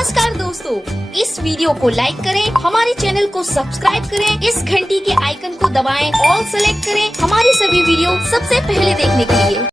नमस्कार दोस्तों, इस वीडियो को लाइक करें, हमारे चैनल को सब्सक्राइब करें, इस घंटी के आइकन को दबाएं, ऑल सेलेक्ट करें हमारी सभी वीडियो सबसे पहले देखने के लिए।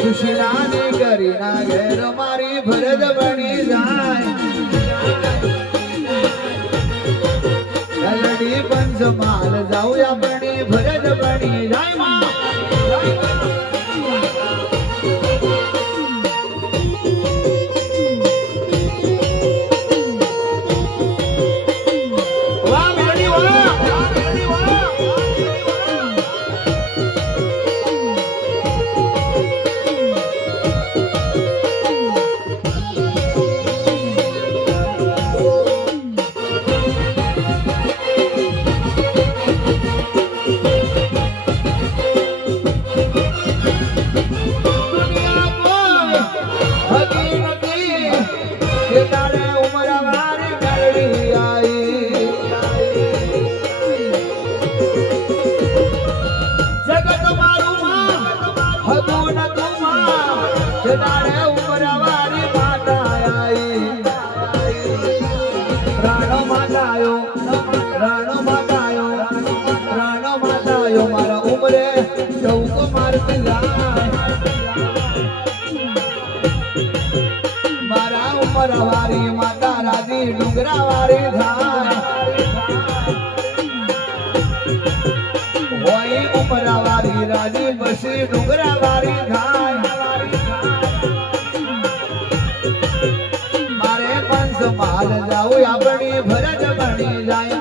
સુશીલા ને કરી ના ઘેર મારી ભરત બની જાય લલડી પંચમાલ જાઉં આપણી ભરત બની જાય વારી માતા રાજી ડુંગરા વારી થાય હોય ઉમરા વારી રાજી બસી ડુંગરા વારી થાય મારે પંચમહાલ જાઉં આપણી ભરત બની જાય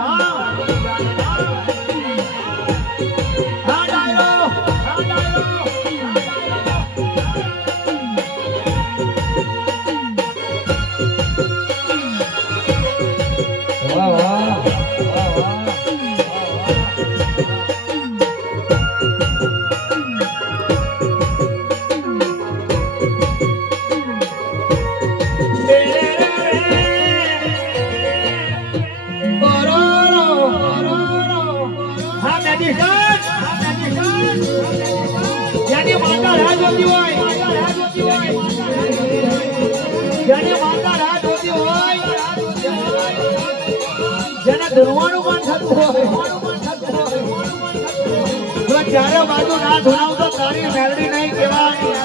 ચારે બાજુ ના ધુનાવતો તારી મેલડી નહીં કહેવાની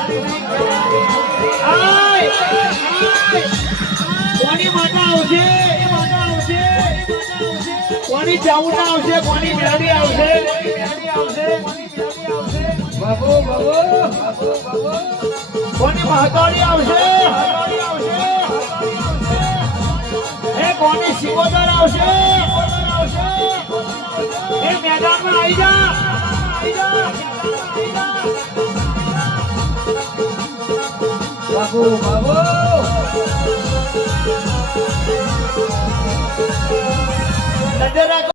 કોની માતા આવશે કોની ચાઉના આવશે કોની મેળી આવશે બાબુ બાબુ કોની મહતોડી આવશે એ કોની સિકોદર આવશે એ મેદાનમાં આવી જા બાબુ બાબુ નજર રાખો